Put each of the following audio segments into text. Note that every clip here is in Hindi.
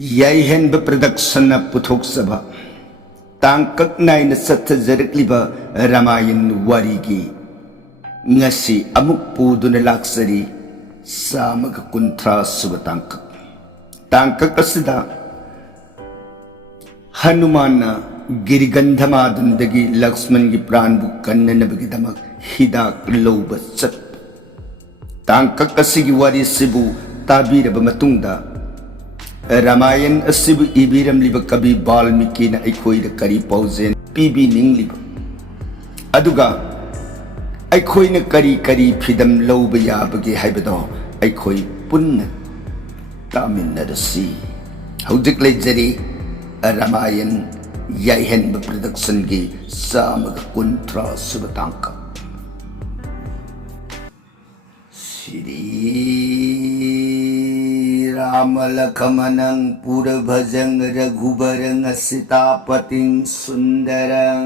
ꯌꯥꯏꯍꯦꯟꯕ ꯄ꯭ꯔꯗꯛꯁꯟꯅ ꯄꯨꯊꯣꯛꯆꯕ ꯇꯥꯡꯀꯛ ꯅꯥꯏꯅ ꯆꯠꯊꯖꯔꯛꯂꯤꯕ ꯔꯥꯃꯥꯌꯟ ꯋꯥꯔꯤꯒꯤ ꯉꯁꯤ ꯑꯃꯨꯛ ꯄꯨꯗꯨꯅ ꯂꯥꯛꯆꯔꯤ 130 ꯁꯨꯕ ꯇꯥꯡꯀꯛ. ꯇꯥꯡꯀꯛ ꯑꯁꯤꯗ ꯍꯅꯨꯃꯥꯟꯅ ꯒꯤꯔꯤꯒꯟꯙꯃꯥꯗꯨꯟꯗꯒꯤ ꯂꯛꯁꯃꯟꯒꯤ ꯄ꯭ꯔꯥꯟꯕꯨ ꯀꯟꯅꯅꯕꯒꯤꯗꯃꯛ ꯍꯤꯗꯥꯛ ꯂꯧꯕ ꯆꯠꯄ. ꯇꯥꯡꯀꯛ ꯑꯁꯤꯒꯤ ꯋꯥꯔꯤꯁꯤꯕꯨ ꯇꯥꯕꯤꯔꯕ ꯃꯇꯨꯡꯗ ꯔꯥꯃꯥꯌꯟ ꯑꯁꯤꯕꯨ ꯏꯕꯤꯔꯝꯂꯤꯕ ꯀꯕꯤ ꯕꯥꯜꯃꯤꯀꯤꯅ ꯑꯩꯈꯣꯏꯗ ꯀꯔꯤ ꯄꯥꯎꯖꯦꯜ ꯄꯤꯕꯤꯅꯤꯡꯂꯤꯕ ꯑꯗꯨꯒ ꯑꯩꯈꯣꯏꯅ ꯀꯔꯤ ꯀꯔꯤ ꯐꯤꯗꯝ ꯂꯧꯕ ꯌꯥꯕꯒꯦ ꯍꯥꯏꯕꯗꯣ ꯑꯩꯈꯣꯏ ꯄꯨꯟꯅ ꯇꯥꯃꯤꯟꯅꯔꯁꯤ. ꯍꯧꯖꯤꯛ ꯂꯩꯖꯔꯤ ꯔꯥꯃꯥꯌꯟ ꯌꯥꯏꯍꯦꯟꯕ ꯄ꯭ꯔꯗꯛꯁꯟꯒꯤ 130 ꯁꯨꯕ ꯇꯥꯡꯀꯛ. श्री राम लखमनं पुरभजं रघुबरं सीतापतिं सुंदरं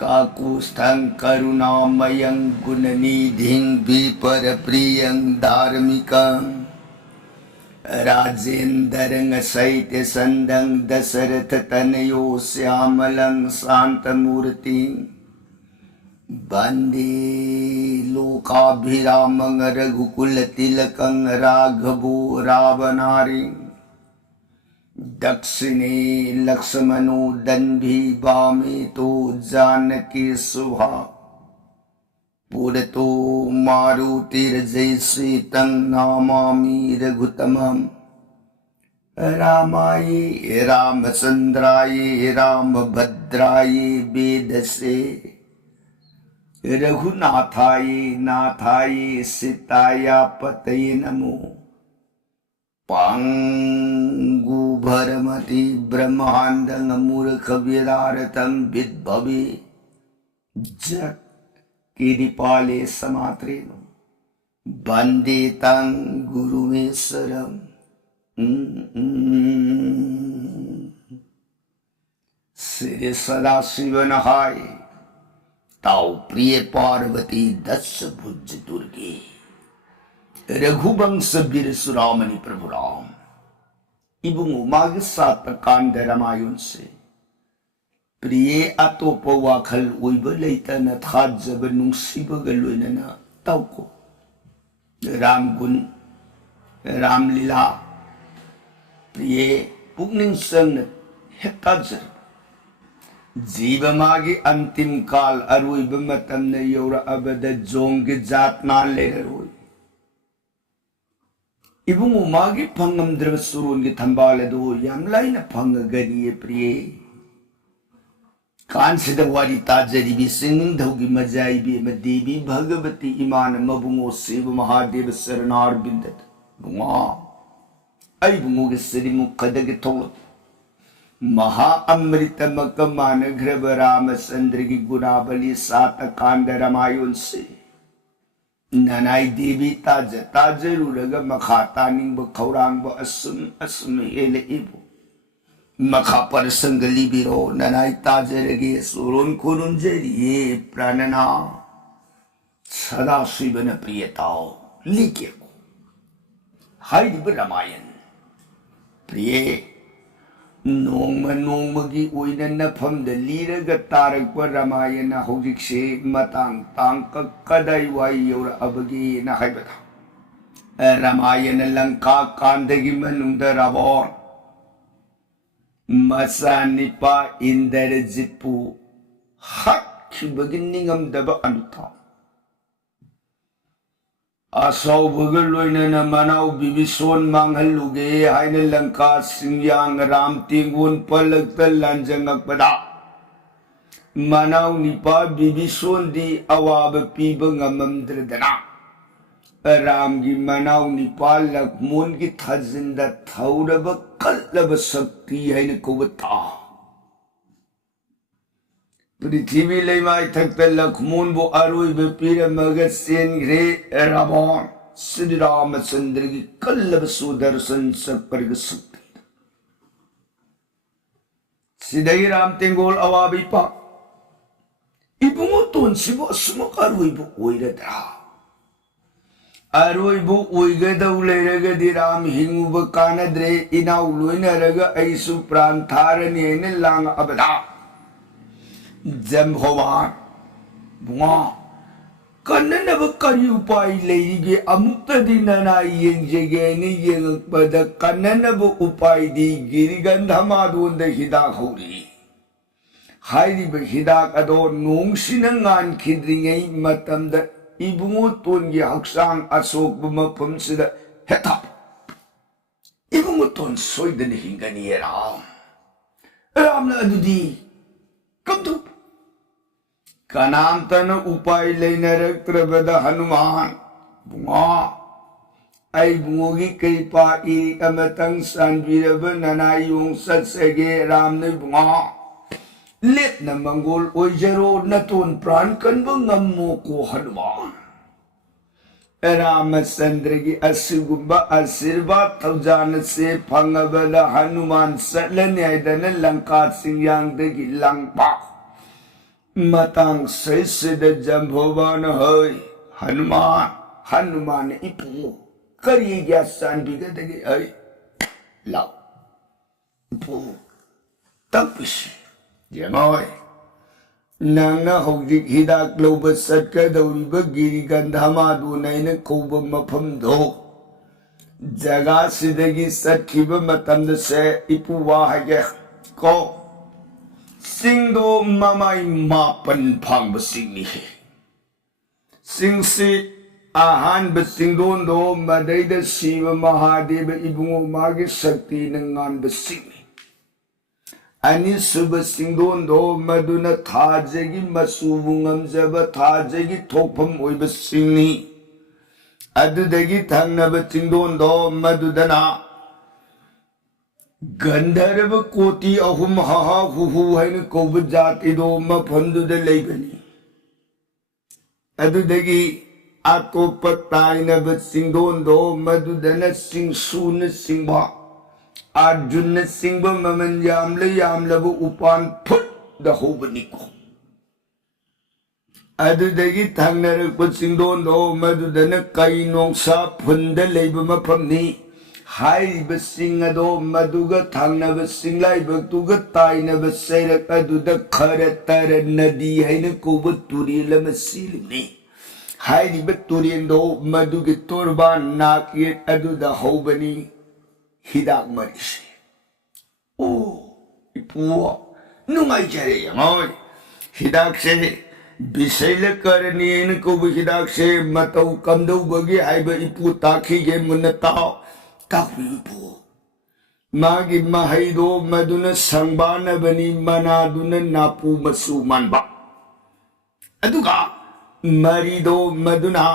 काकुस्थं करुणामयं गुणनिधिं विपरप्रियं धार्मिकं राजेन्द्रं शैत्यसन्दं दशरथतनयो श्यामलं शान्तमूर्तिं वन्दे लोकाभिरामं रघुकुलतिलकं राघवो रावणारि दक्षिणे लक्ष्मणो दन्भी वामे तो जानकी शुभा पुरतो मारुतिर्जयश्रीतं नमामि रघुतमं रामाय रामचन्द्राय रामभद्राय वेदसे रघुनाथाय नाथाय सीताय पतये नमो. पांगु भरमति ब्रह्मांडं मूर्ख विदारतं विद्भवे जग किरिपाले समात्रेण वन्दे तं गुरुमेश्वरम्. श्री सदाशिवनहाय ताऊ प्रिय पार्वती दस भुज दुर्गे रघुवंश वीर सुरामणि प्रभु राम. इबुंगु माग सात कांड रामायण से प्रिय अतोप वाखल ओइब लेतन थाजब नुंसिबग लोइनना ताउको राम गुण राम लीला प्रिय पुग्निंग संग हेताजर जीव मागी अंतिम काल अरुइब मतम ने योर अबद जोंग जात ना ले रोई इबुंगु मागी फंगम द्रव सुरुन की थंबाल दो यमलाई न फंग गरिये प्रिय कान से दवारी ताजरी भी सिंगिंग धोगी मजाई भी में देवी भगवती ईमान मबुंगो शिव महादेव शरणार बिंदत बुंगा आई बुंगो के सिरी मुखद के थोड़ महा अमृतमक मानघ्रभ रामचंद्र की गुणावली 7 कांड रामायण से ननाई देवी ताज ताजरुरग मखा तानिंग खौरांग असुम असुम एल इबो मखा पर संगली बिरो ननाई ताजरगे सुरुन कुरुंजरिये प्राणना सदा शिवन प्रियताओ लिखे को हाइब रामायण प्रिय नोंग नोंगी ओइना नफम द लीरग तारक रामायण हौजिकसे मतांग तांक कदाई वाई योर अबगी न हाइबदा रामायण लंका कांदगी मनुंग रावण मसा निपा इंद्रजितपु हक्खिबगी निंगमदब अनुथा आसाव बगल लोइनना मनाव बिबिसोन मांगहलुगे हाइन लंका सिंग्यांग राम तिंगुन पलक लांजंगक बदा मनाव निपा बिबिसोन दी अवाब पीब ngममद्रदना राम की मनाव निपा लक्ष्मण की थजिंद थौरब कल्लब शक्ति हाइन कोबता पृथ्वी लेमाई थकत लक्ष्मण बो अरुइब पीर मगत सेनग्रे रावण श्री रामचंद्र की कल्लब सुदर्शन चक्र की शक्ति सिदई राम तेंगोल अवाबी पा इबुंगो तोन सिबो असुमक अरुइब ओइरदा अरोइबु ओइगदौ लेरगदि राम हिंगुब कानद्रे इनाउ लोइनरग ऐसु प्राण थारनि ने लांग अबदा जम्भवान बुआ कन्ननब करी उपाय लेरिगे अमुक्तदि नना येंजेगे नि येंगपद कन्ननब उपाय दि गिरिगंधमादोंद हिदाक हौरी हाइरिब हिदाक अदो नोंसिन nganखिद्रिङै मतमद इबुंगो तोनगी हक्सांग अशोक मफमसिदा हेथा इबुंगो तोन सोइदन हिंगनी राम रामना अदुदी कमदु कनामतन उपाय लेनरक्त्रबद हनुमान बुंगा आई बुंगोगी कृपा इरी अमतंग सानबीरब ननायों सत्सगे राम ने बुंगा लेट न मंगोल ओइजरो नतोन प्राण कन्ब ngमो को हनुमान रामचंद्र की असुगुंबा आशीर्वाद तौजान से फंगबद हनुमान सलन्यायदन लंका सिंयांगदगी लंगपा मतंग सैसिद जंभोवान है हनुमान इपु करिए क्या सानबीगदगी है लाओ इपु तपिश Jangoy, nangna hojik hidak loba satka dauriba giri gandhama dunayna koba mafam do. Jaga sidagi satkiba matamda se ipu wahage ko. Singdo mamay mapan pang basingni he. Singsi ahan basingdon do madayda Shiva Mahadeva ibungo magi sakti nangan basingni. अनि सुब सिंगोन दो मधुन थाजगी मसूबुंगम जब थाजगी थोपम ओइब सिंगनी अदुदगी थंगनब सिंगोन दो मधुदना गंधर्व कोटि अहुम हाहा हुहु हैन कोब जाति दो मफंदुद लेबनी अदुदगी अतोप ताइनब सिंगोन दो मधुदन सिंगसून सिंगबा अर्जुन सिंह ममन यामलब उपान फुट दहोबनिको अदुदगी थंगनरक सिंगदोन दो मधुदन कई नोंसा फुंद लेब मफमनी हाइरिब सिंग अदो मधुग थंगनब सिंगलाइबतुग ताइनब सैरक अदुद खरतर नदी हैन कोब तुरिलम सिलनी हाइरिब तुरिन दो मधुग तोरबा नाकियत अदुद होबनी हिदाक मरिसे ओ इपुआ नुंगाई जरे यंगोय हिदाक से बिसैल करनीन को हिदाक से मतौ कमदौ बगी हाइब इपु ताखी गे मुनताओ ताखी इपु मागी महैदो मदुन संबान बनी मनादुन नापु मसु मनबा अदुगा मरिदो मदुना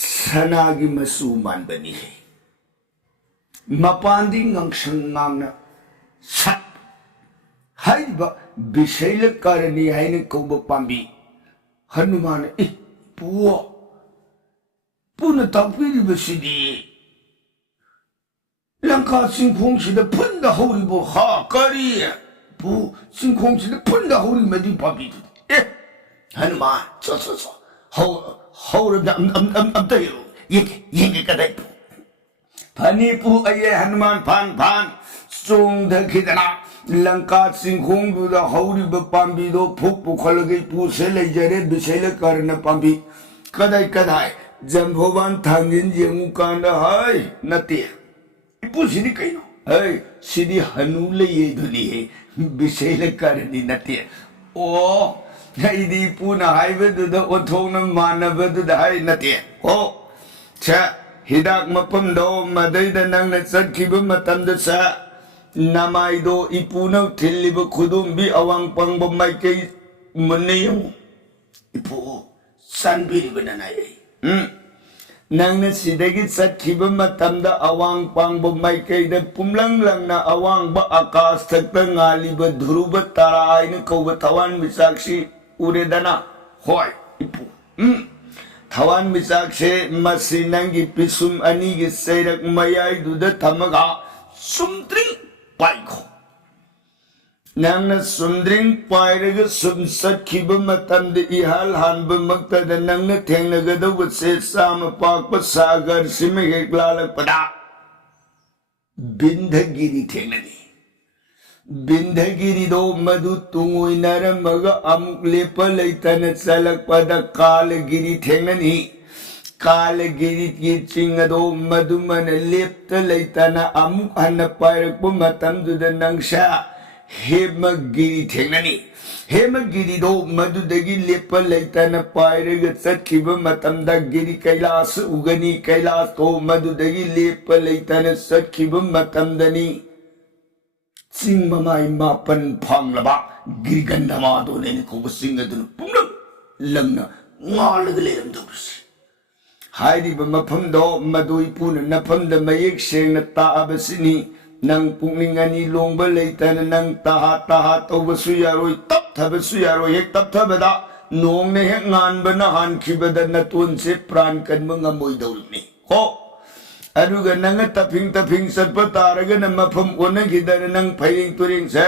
सनागी मसु मन बनी है मपांदी ngangsangamna sat haiba bisail karani haina koba pambi hanuman puo puna tapiri basidi lanka singkhong sida phunda horibo ha kari pu singkhong sida phunda hori madi pabi hanuman so ho am tayo yenge kadai funny पु अये हनुमान फान फान सोंग धखिदना लंका सिंखोंग दुदा हौरिब पांबी दो फुक पुखलगे पुसे लेजरे बिसेले करन पांबी कदाई कदाई जंभोवान थांगिन जेमु कांड हाय नते इपु सिदी कइनो हाय सिदी हनु ले ये दुनी है बिसेले करनी नते ओ हाइदी पुना हाइबे दुदा ओथोंग मानब दुदा हाय नते ओ छा हिदाक मफम दो मदैद नंगना चटखिब मतमद सा नमाइदो इपुनौ थिल्लिब खुदुमबी अवांग पंगब माइकै मुन्नेयौ इपु सानबिरिब ननायै नंगना सिदगी चटखिब मतमद अवांग पंगब माइकैद पुमलंग लंगना अवांग आकाश थक्ता ngalib धुरुब ताराइन कौब थवान मिसाक्षी उरेदना होय इपु थवान मिसाक से मसी नंगी पिसुम अनी की सैरक मयाई दुद थमगा सुमत्रिंग पाइको nangna sumdring pairaga sumsat khiba matamda ihal hanba maktada nangna thengnagadawa se sama pakpa sagar sima heklalakpada Bindhagiri thengnani Bindhagiri do madu tungoinaramaga amuk lepa laitana salakpada Kalagiri thengnani Kalagiri ki chingado madumana lepta laitana amuk hanna pairakpa matamduda nangsha Hemagiri thengnani Hemagiri do madudagi lepa laitana pairaga satkhiba matamda giri kailas ugani kailas to madudagi lepa laitana satkhiba matamdani Sing mamai mapan phanglaba giri gandhama do neni khoba singaduna punglak langna ngalaga leramdobs Hairiba mafamdo madoi puna nafamda mayek sengna taabasini Nang pungning ani longba leitana nang taha tawbasu yaroi tap thabasu yaroi hek tap thabada nong ne hek nganba na han khibada natun se pran kanba ngamoi dawrni ho aduga nang taping satpa taraga na mafam ona khidana nang phairing turing se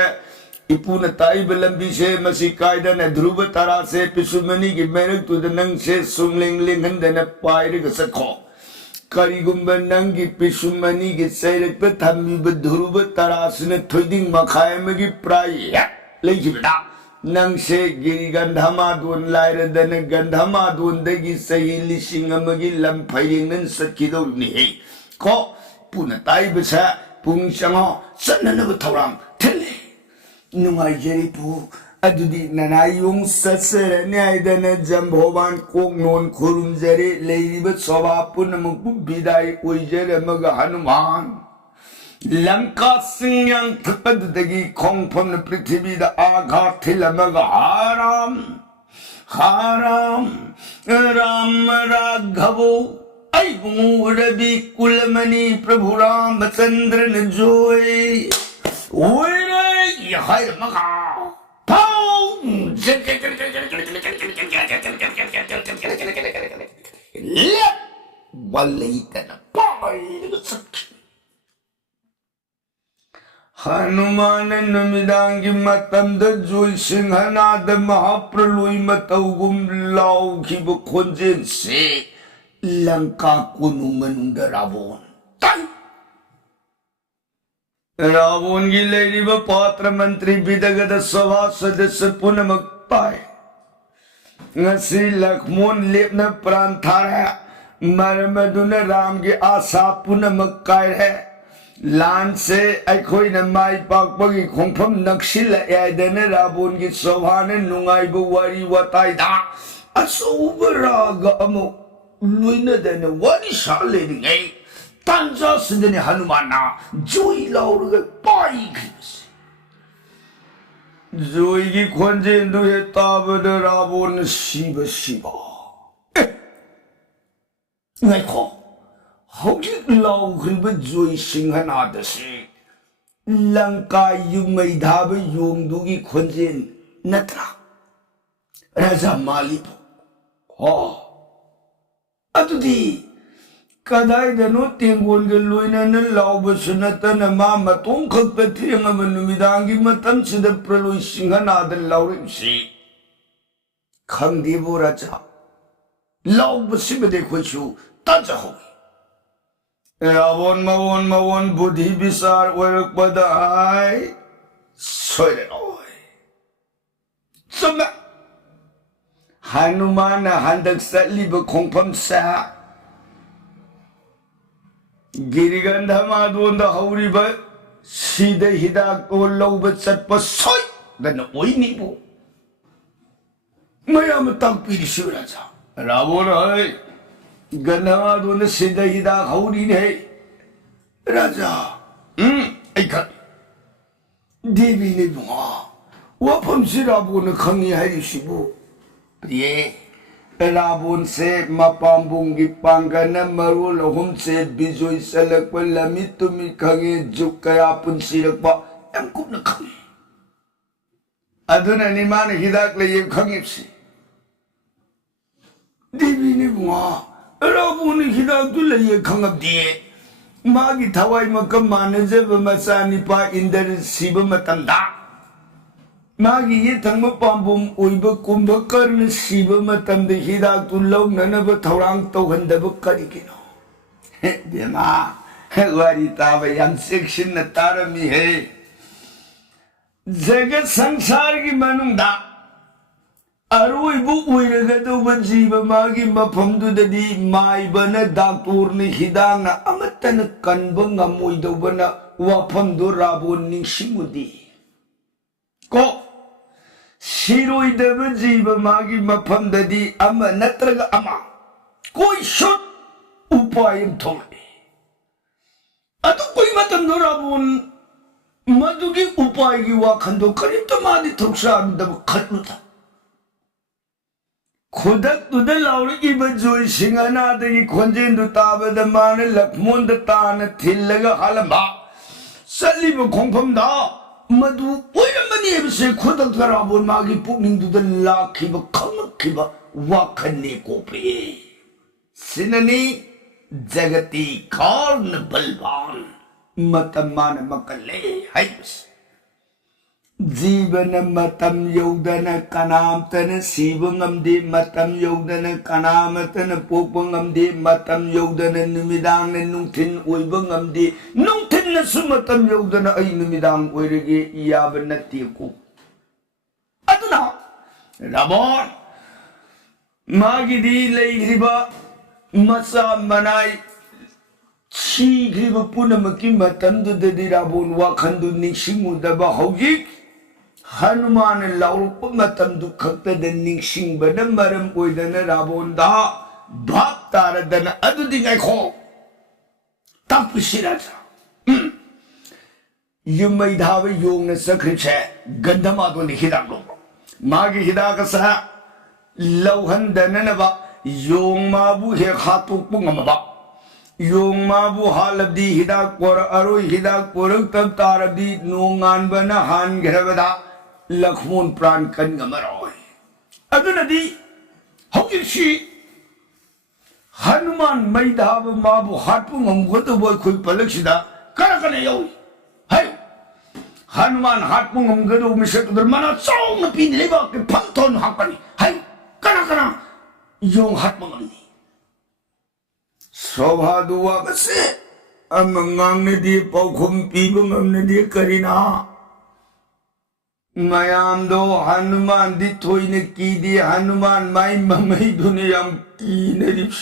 ipuna taiba lambi se masi kaida na dhruva tara se pisumani ki merak tu nang se sumling linghandana pairaga sakho Karigumba nangi pisumani ki sayrakta thammiba dhuruba tarasina thoiding makhayamagi praya leikibda nang se giri gandhama don lairadana gandhama don dagi sahi lisingamagi lamphayingnan satkidawni he ko puna taibasa pungsango sananaba thauram thele nungai jeripu Adudi nanayung sasarani aidana jamboban koknon kurumjare leiriba sobapun namukpu bidai oijare maga hanuman Lanka singyang thakadudagi khongpham na prithibida aghat thilamaga haram ram raghavo aibungu rabi kulamani prabhu ramachandra na joy oire yahai maga Hanuman namidangi matamda joy singhanada mahapraloi matawgum lau kiba khonjen se Lanka kunumanunda Ravon Ravon ki leiriba patra mantri bidagada sabha sadasya punamak pai Ngasi Lakshmon lepna pran thara Maramaduna Ram ki asa punamak kaire Lan se aikhoi na mai pakpagi khongpham nakshila aidana Ravon ki sabhana nungaiba wari watai da Asoba raga amu luina dana wari shale ngai Tanza sindani Hanumana joy lauraga pai khibase Joy ki khonjendu he tabada Ravon shiba Ngai kho Hoki laugriba joy singhanada se Lanka yumai dhaba yongdu ki khonjen natra Raja Malibu Adudi Kadaidano tengon ga loina na lauba sunatana ma matong khakta thirangaba numidangi matam sida praloi singhanada laurim si Khangdevo Raja lauba sibade khoichu tajahogi Ravon mawon buddhi bisar oirakpada ai soiren oi Summa Hanumana handak satliba khongpham sa Girigandhama donda hauriba sida hidak to lauba chatpa soi dana oinibu mayam takpiri shivraja Ravon hai Gandhama donda sida hidak hauri ne Raja aika Devi ne bunga wapam si Ravon khangi hai shibu Priye Ravon se mapambungi pangana marul hum se bijoy salakpa lamit tumi khangi jukaya pun sirakpa em kup na khangi Aduna ni mana hidak le ye khangi si Devi ni bunga Ravon hidak tu le ye khangab diye Magi thawai makam manager masani pa indar siba matanda मागी ये थंग पाम्बुम उइब कुंभकर्ण शिव मतम दे हिदाक तु लौननब थौरांग तौहंदब करिगिनो बेमा वारी ताब याम सेक्शन न तारमी है जगत संसार की मनुंगदा अरुइबु उइरगदब जीव मागी मफमदुददी माइबन डाक्टर ने हिदांग अमतन कनब ngमोइदबन वाफमदो राबोन निंगसिमुदी को शिरोइदब जीव मागी मफमददी अम नत्रग अमा कोई शुद्ध उपाय थोड़े अतु कोई मतमदो राबोन मधुगी उपाय की वाखंदो करीब तमादी थोक्सादब खतुता खुदक तुद लाउरिब जोई सिंगनादगी खोंजेंदु ताबद मान लखमोंद तान थिल्लग हलबा सलिब खोंफमदा मधु ओइरमनी एबसे खुदक तराबोन मागी पुकनिंदुद लाखिब खमखिब वाखने कोपे सिननी जगती कौन बलवान मतमान मकले हाइस जीवन मतम यौदन कनामतन शिवंगमदे मतम यौदन कनामतन पोपंगमदे मतम यौदन नुमिदांग नुंथिन ओइबंगमदे नुंथिन नसु मतम यौदन अइ नुमिदांग ओइरगे याब नत्तेको अदुना राबोन मागिदी लेइग्रिबा मसा मनाई छिग्रिबा पुनमकी मतमदुददि राबोन वाखंदु निंगसिंगुदबा हौजिक हनुमान लाउरुप मतमदु खक्तद निंगसिंगबन मरम ओइदन राबोनदा भाप तारदन अदुदि गायखो तपसिराजा युमैधाब योंगन सख्रिछे गंधमादोन हिदाकलो मागी हिदाकसा लौहंदननबा योंगमाबु हे खातुकपु ngमबा योंगमाबु हालबदी हिदाक पोर अरोय हिदाक पोरक तब तारबदी नोंगानबन हान घरबदा लखमोन प्राण कन गमरोय अदुनदी हौजिसी हनुमान मैदाब माबु हाटपु ngमगदो बोय खुय पलकसिदा करा यौई हाय हनुमान हाटपु ngमगदो मिसक दरमना चौंग पिन लेबा के फंथोन हाकनी हाय करा योंग हाटपु ngमनी शोभा दुआ बसे अमंगांग दी पौखुम पीब ngमने दी करिना मयाम दो हनुमान दी थोइने की दी हनुमान माई ममई दुनियाम की नरिश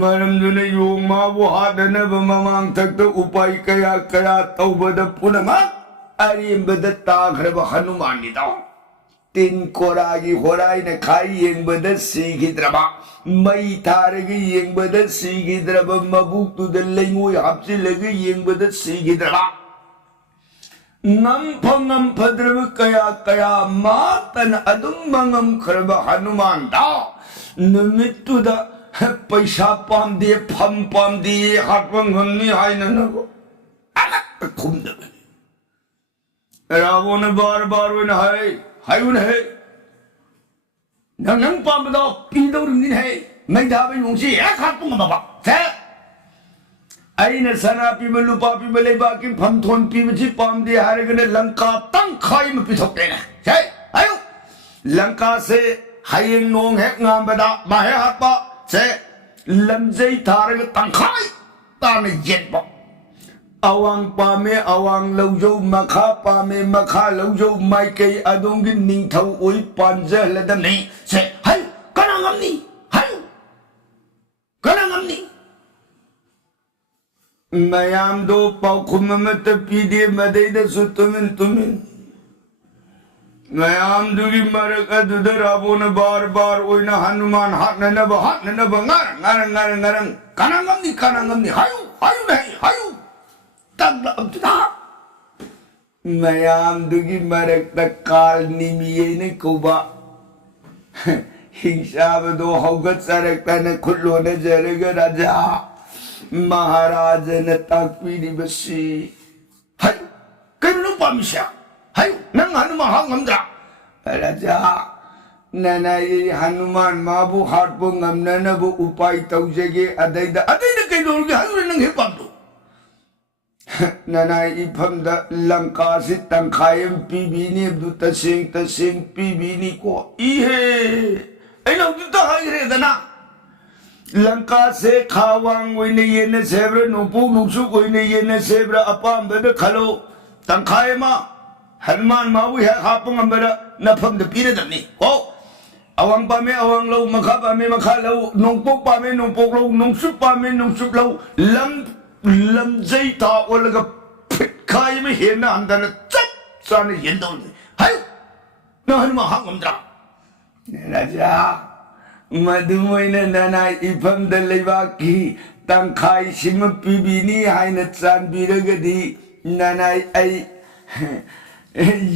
मरम दुने योंगमाबु हादनब ममांग तक उपाय कया कया तौबद पुनमा अरिबद ताघरब हनुमान निदा तीन कोरागी होराई ने खाई येंबद सीगिद्रबा मई थारगी येंबद सीगिद्रब मबुक तुद लेंगोय हापसिलगी येंबद सीगिद्रबा ngam phangam phadrab kaya kaya matan adum mangam kharba hanuman da numittu da paisa pam de pham pam de hatwang hamni haina na go ala khum da ravon bar bar wen hai hayun hai nang pam da pi do rin hai mai da ba yong si ya khat pung ma ba sa अइने सना पीब लुपा पीब लेबा की फमथोन पीब जी पाम दे हारगने लंका तंग खाई में पिथोकते ने छै आयो लंका से हायेंग नोंग है ngambada माहे हापा से लमजै थारग तंग खाई ताने येबा अवांग पामे अवांग लौजौ मखा पामे मखा लौजौ माइके अदोंगी निंगथौ ओइ पांजे लदम नहीं से हाय कनांगमनी हाय कनांगमनी मयाम दो पौखुम मत पीदे मदेद सुतुमिन मयाम दुगी मरक अदुदर अबोन बार बार ओइना हनुमान हाथ नब ngar kanangamni hayu नहीं हायु तब अब्दुदा मयाम दुगी मरक तकाल निमिये ने कोबा हिंसा दो हौगत सरक तने खुल्लो ने जरग राजा महाराज ने ताकपीरी बसी हाय कनु पामिशा हाय नंग हनुमान हांगमद्रा राजा ननाई हनुमान माबू हाटबो ननबो उपाय तौजेगे अदैदा कइदोरगे हायु नंग हे पादो 나나 이fam다 랑카시 땅카임 비비니 두타 생 비비니고 이해 아이나 두타 하이래다나 랑카세 카왕 오이네 예네 세브라 농포 농수 오이네 예네 세브라 아빠암베다 칼로 땅카이마 한만 마부 하뽕암베다 나fam다 비레다니 고 awang pame awang lau makha pame makha lau nongpok pame nongpok lau nongsup pame nongsup lau lam zai ta olaga kai me hena andana chap sana yendong hayu na hanma hangomdra raja madumoina nana ifam da leibaki tangkai sim pibini haina chan biragadi nana ai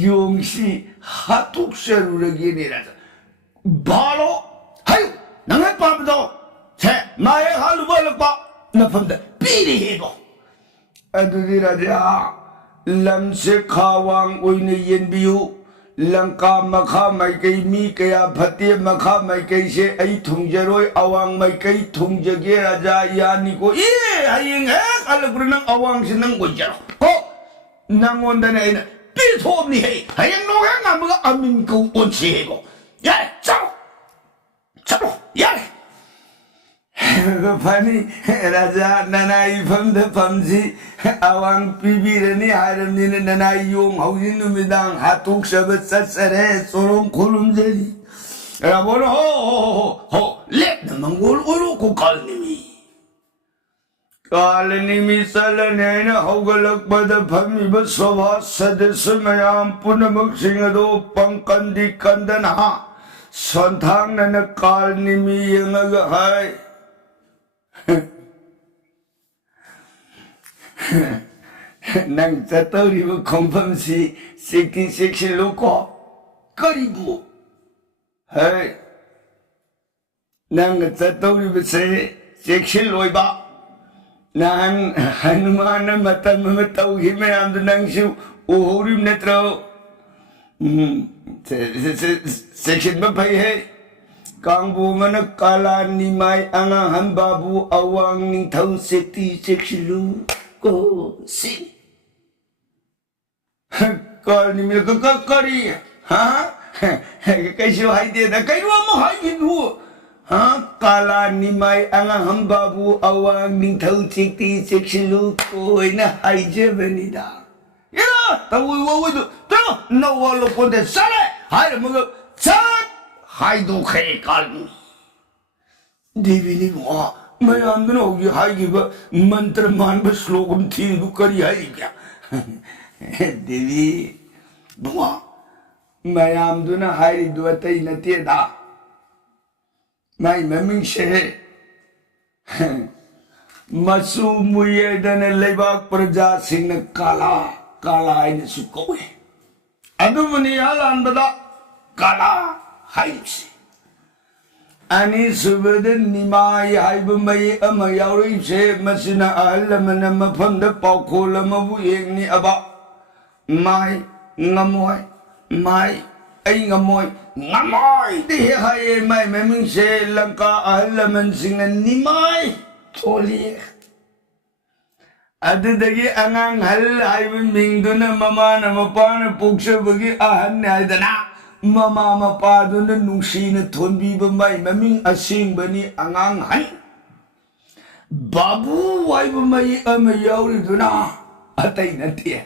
yongsi hatuk seruragi ni raja 바로 하유 나의 밤도 제 나의 하루벌럭바 나품다 비리해보 아두디라자 lamse khawang oine yenbiu langka makha mai kai mi kaya phate makha mai kai se ai thungjaroi awang mai kai thungjage raja yani ko e hayeng he kalagurunang awang sinang gojaro ko nangonda na ina pi thomni he hayeng no he ngamaga amin ko onsi he ko 야, 잡어, 야. Pani raja nanai famda famsi awang pibirani haramni nanai yung hawin numidang hatuk sabat satsare sorong kolumjeri. Rabon ho let namang ulo ko kalnimi. Kalnimi salanena hawgalak bada fami baswa sadasmayam punamag singado pangkandi kandana. 선탕 나는 깔님이 영어가 하이 난 자떠리고 공범시 섹시 놓고 거리고 하이 난 자떠리고 섹시 놓이바 난 하누만은 맞다면 따우 힘에 안 된당시 오호림 내트로 section bapai hai kangbu mana kala ni mai anga han babu awang ning thau sekti section lu ko si kal ni mil ka kari ha kai sho hai de da kai ro mo hai ki du ha kala ni mai anga han babu awang ning thau sekti section lu ko ina hai je benida ya ta wo no walo ponte sale hai mo chat hai do khe kal devi ni wa mayam no gi hai gi ba mantra man ba slogam thi du kari hai kya devi bwa mayam du na hai du tai na te da mai maming she masu muye dan leibak praja sing kala ai su ko Adumuni alan bada kala haipsi. Ani subeden nimai haibu mai ama yauri se masina alamana mafanda paukola mabu yeng ni aba. Mai ngamoy mai ay ngamoy di hai mai meming se langka alaman singan nimai toli. Adudagi angang hal haibu mingduna mama na mapana puksa bagi ahan ni aydana mama mapaduna nungsi na thonbi bamay maming asing bani angang hal babu haibu may amayaw duna atay na tiya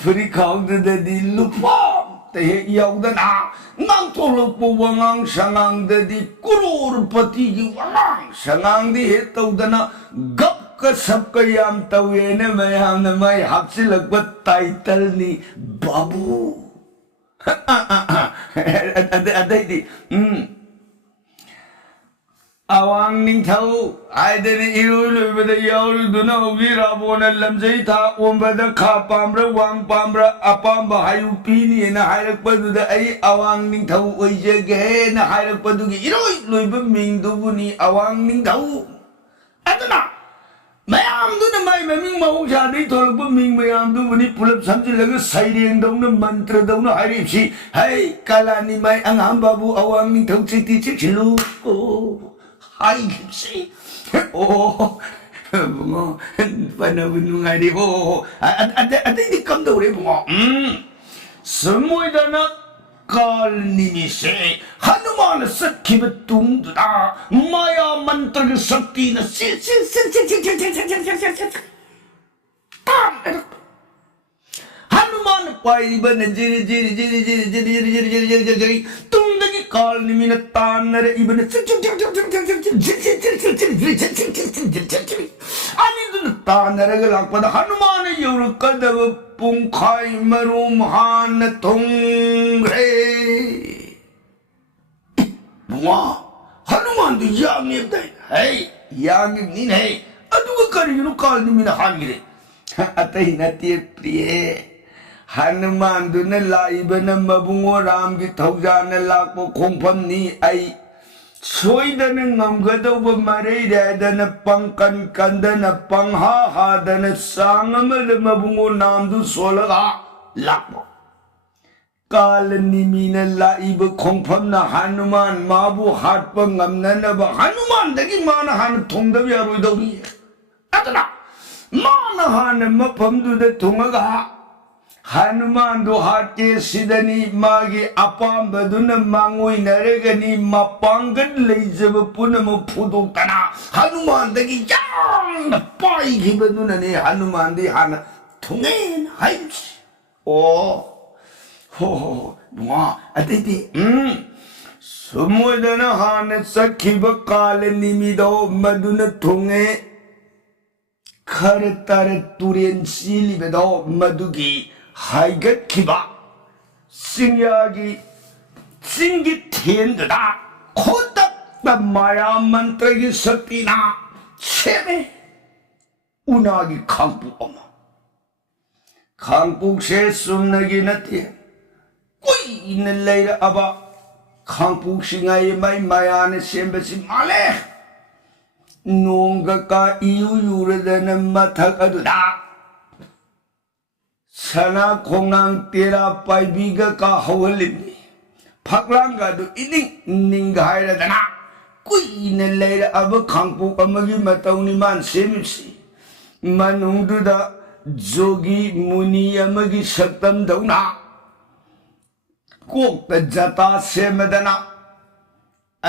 purikaw na dadi lupa tayo yaw dana ngang tulog po wangang sangang dadi kurur pati wangang sangang di hitaw dana gap ka sabka yam tawe na mayam na may hapsilagbat title ni Babu. Aday di. Awang ning tau ay dani irulo bada yaulu duna ugi rabo na lamzay ta umbada ka pambra wang pambra apamba hayu pini na hayrak paduda ay awang ning tau oy jage na hayrak padugi iroy loy baming dubu ni awang ning tau. Adana. Mayam tu na may maming mahusya di tolong peming mayam tu bani pulap sambil lagi sayang dong na mantra dong na hari si hai kala ni may ang hambabu awang ning tau citi cik lu oh hai si oh 붕어 빠나분 누가리 호 아데디 깜다우래 붕어 스모이다나 깔님이세 하누만 썩히베 뚱두다 마야 만त्र그 썩디나 하누만 빠이버는 지리 뚱덕이 깔님이나 딴나라 이번에 아니든 딴나라가 락바다 하누만의 여름까다가 뽕카이 마룸 하나 통그래 붕아 하누만도 양입다 헤이 양입니네 아두가 까리기로 깔님이나 한기래 아따이 나띠에 프리에 하누만도는 라이브는 마붕어 람기 덕자는 락보 공범니 아이 소이다는 넘거도버 말이래다는 빵깐 깐다는 빵하하다는 쌍음을 마붕어 남도 솔라가 락보 깔님이는 라이브 공범나 하누만 마부 핫뻥 없나나봐 하누만 되기 많아 하는 통답이 아로이더니 아따나 많아 하는 마범두대 통화가 하누만도 핫게 시다니 마기 아빠ambaduna 망오이 나래가니 마빵근 레이저버 뿌너머 푸독다나 하누만데기 양 빠이기버누나니 하누만데 하나 통엔 하임시 호호 누가 아떼디 스모이다나 하나 싹히버 깔레니미도 마두나 통에 카레따레 뚜렌 실리베도 마두기 하이겟 기바 싱야기 싱기 텐드다 코딱다 마야만 뜨기 섭디나 체베 운하기 강북 어머 강북세 숨나기 나띠 꾸이 있는 레이라 아바 강북싱아이 마이 마야네 셈베시 말레 농가가 이유유르다는 마타가두다 sana kongang tera paibiga ka hawalimi phaklang ga du ining ninggai ra dana kui ne le ab khangpu amagi matauni man semisi manung du da jogi muni amagi saktam dauna kok ta jata semadana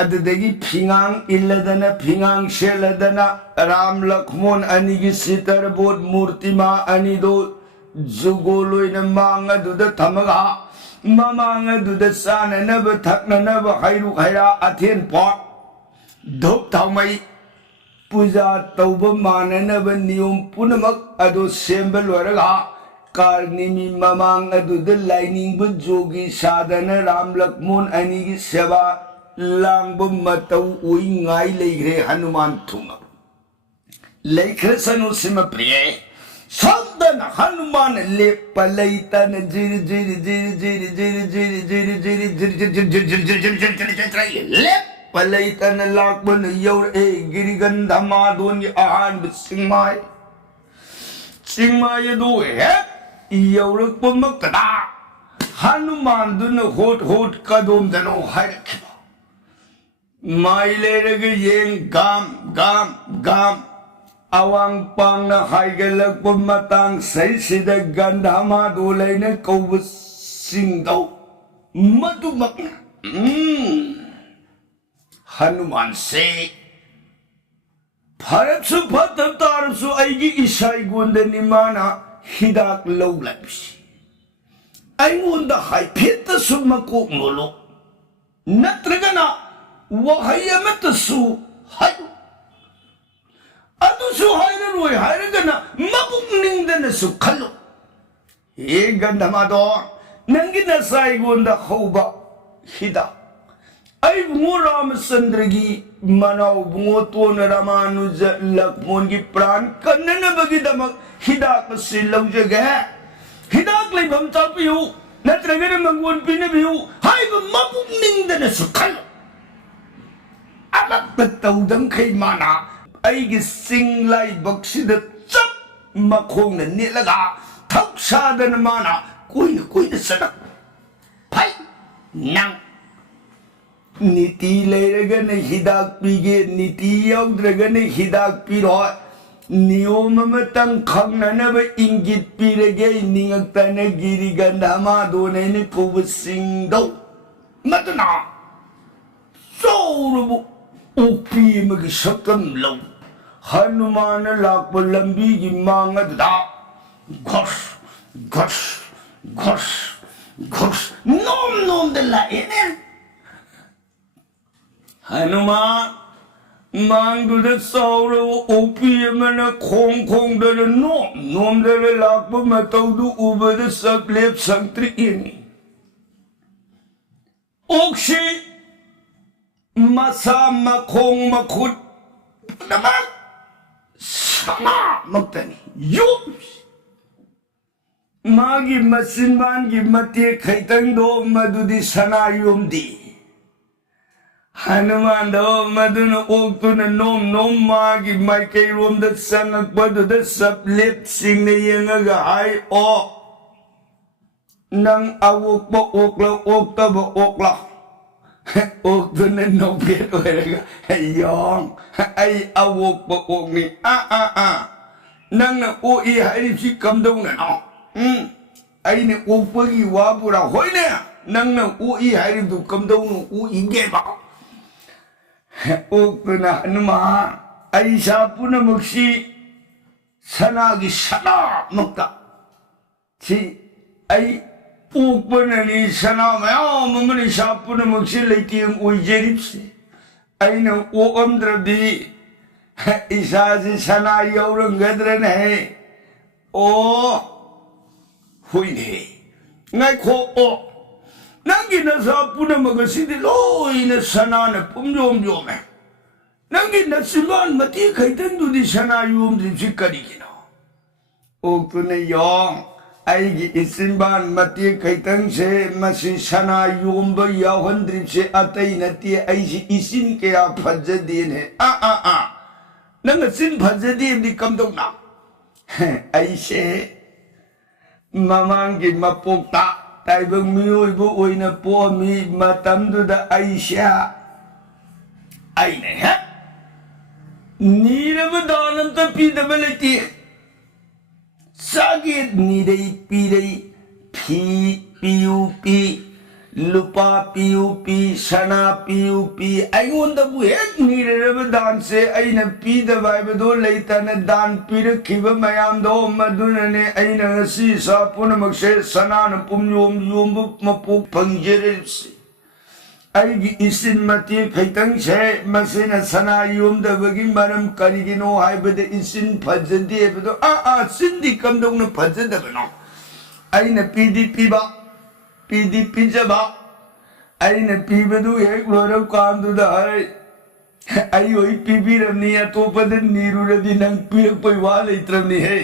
adadagi phingang illadana phingang sheladana ram lakhmon anigi sitar bod murtima anido जुगोलोइना मांगदुदा थमगा ममांगदुदा साननब थकननब हाइरु हाइरा अथेन पॉट धोप थाउमई पूजा तौब माननब नियम पुनमक अदो सेंब लोरगा कारनिमी ममांगदुदा लाइनिंग जोगी साधन राम लक्ष्मण अनिगी सेवा लांब मतौ उई ngai लेग्रे हनुमान थुंग लेखसनु सिम प्रिय Sandana Hanuman lepalaita na jiri jiri jiri jiri jiri jiri jiri jiri jiri jiri lepalaita na lakban yaur girigan dhamadon ya ahan singmai singmai do yaur pumakta Hanuman dun hot kadom dano haikiba mai lerege yeng gam awang pang na haigalak pumatang say sida gandhama dulay na kawasing daw madumak na Hanuman say parapsu patabtarapsu aigi isay gunda ni mana hidak law labsi ay munda hay pita sumakuk mulo natraga na wahayamata su hayo adusu hayraroi hayragana mabukningdana su kallo e gandhamado nangi nasai gonda hoba hida ai bungo Ramachandragi manau bungo tona Ramanuja Lakshman gi pran kannana bagi damak hidak se laujaga hidak leibam tapiyu natragana mangwon pinabiyu haiba mabukningdana su kallo alak tawdang kay mana aigi singlai baksida chap makhong na nilaga thaksada na mana kuina sadak pai nang niti leiraga na hidak pige niti yaudраga na hidak piro नियम मतंग खंगनब इंगित पीरगे निंगतन गिरी गंधमा दोने नि कुब सिंगदौ मतना सौरब ओपी मगी सकम लो हनुमान लाप लंबी की मांगदा घोष घोष घोष घोष नोम नोम दला एने हनुमान मांगदुद सौरब ओपी मन खोंग खोंग दल नोम नोम दल लाप मतौदु उबद सब लेप संत्री इनी ओक्षी मसा मखोंग मखुद नमक सना मक्तनी युप मागी मसिनबान की मते खैतंग दो मधुदी सना युमदी हनुमान दो मधुन ओक्तुन नोम नोम मागी माइके रोम द संगक बदुद सब लेप सिंग ने यंगा हाय ओ नंग आवुक बो ओकला ओक्तब ओकला ओक्तुन नोबेट ओरेगा यong ai awok bo okni nang na o I hai si kam dong na no ai ne okpagi wa pura hoi ne nang na o I hai du kam dong no o I ge ba okna hanuma ai sa puna muksi sana gi sana mukta si ai okpana ni sana ma mamani sa puna muksi leitiang oi jeripsi aina o omdradi isa si sana yaurang gadran hai o hui ne ngai ko o nangi na sa puna magasidi loi na sana na pumjom jome nangi na siman mati khaitan du di sana yum di sikari kino o tune yong aigi isinban mati khaitan se masi sana yum ba yawan drip se atai nati aisi isin ke a phajadin hai nang sin phajadin di kam dong na aise mamang gi mapokta tai bang mioi bu oina po mi matam du da aisha aine ha nirab danam ta pi da belati sagit nirei pirei phi pup lupa pup sana pup aion da bu hek nirab dan se aina pi da bai ba do leita na dan pirakhiba mayam do maduna ne aina si sa punamak se sana na pumyom yom mapuk pangjere si aigi isin mati khaitang se masina sana yom da bagi maram karigino haibade isin phajandi bedo sindi kamdong na phajada bano aina pdp jaba aina pibadu ek lorab kandu da hai ai oi pibi ramni atopada niru radi nang pirak pai wala itramni hai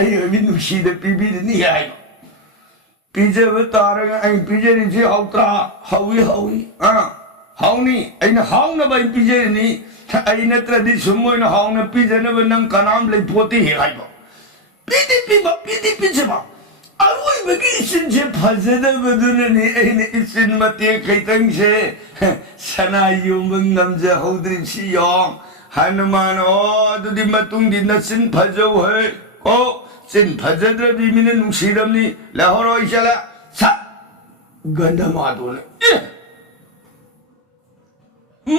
ai oi nushi da pibi ni hai pije betarang ai pije ni ji autra hawi hauni aina hauna bai pije ni aina tradi sumoy na hauna pije na nang kanam lai poti he hai ba pdp jaba aroi bagi isin je phajada baduna ni aina isin mate khaitang se sana yumang namja hodri si yong hanuman o dudi matung din nasin phajau hai ko sin phajadra bi min nungsiram ni lahoro isala sa gandama dona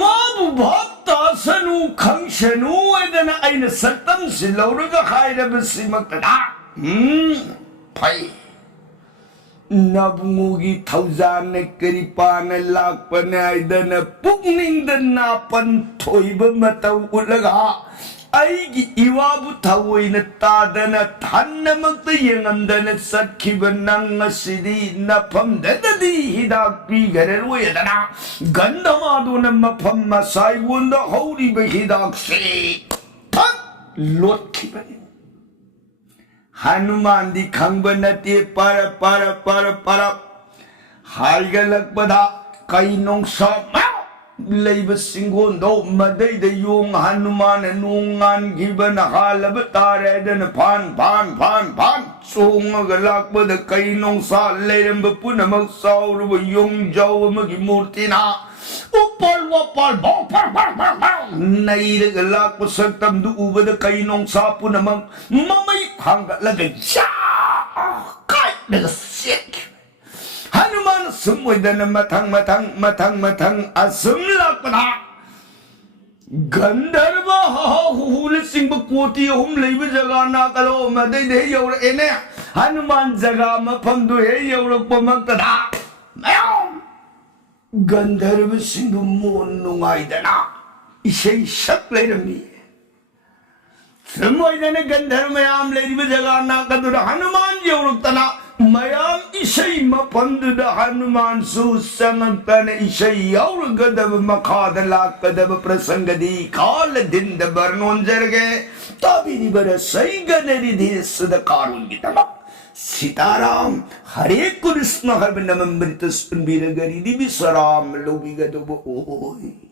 mabu bhakta sanu khangshanu edana aina satam silauruga khaira bisimakta pai nabungugi thauzane karipana lakpana idana pukning dana panthoiba matau ulaga aigi iwabu thawoina tadana thannamakta yengamdana satkiba nang asidi nafam dadadi hidak pigarerwedana gandhamaduna mafam masai wonda hauriba hidak se thak lotkibani Hanuman the खंगबनते para haigalak bada kay nong sa leiba singgondo madai da yung Hanuman nungan gibana halaba tare dan pan sunga galakba da kainong sa leiram bapuna magsauru yung jaw magi murti na upal wapal naira galakba sagtam du uba da kainong sa puna mag mamay hangga lagay kai daga sik Hanuman semuai dan matang asam lakna Gandharva hule sing bakoti hum leiba jagana kalo madai de yaur ene Hanuman jaga mafam du he yaur pamakta Gandharva sing mon nungai dana isai sak leirami semuai dan Gandharva mayam leiba jagana kadura Hanuman yaur tana Mayam isay mapanduda Hanuman susamagtana isay yaurgadava makadalakadava prasangadi kala dinda barnon jarge tabiri bara saiganari desada karun gitama Sitaram Hare Krishna Harbanamamrita Spinbira Gari Dibisaram Lobigadobo Oi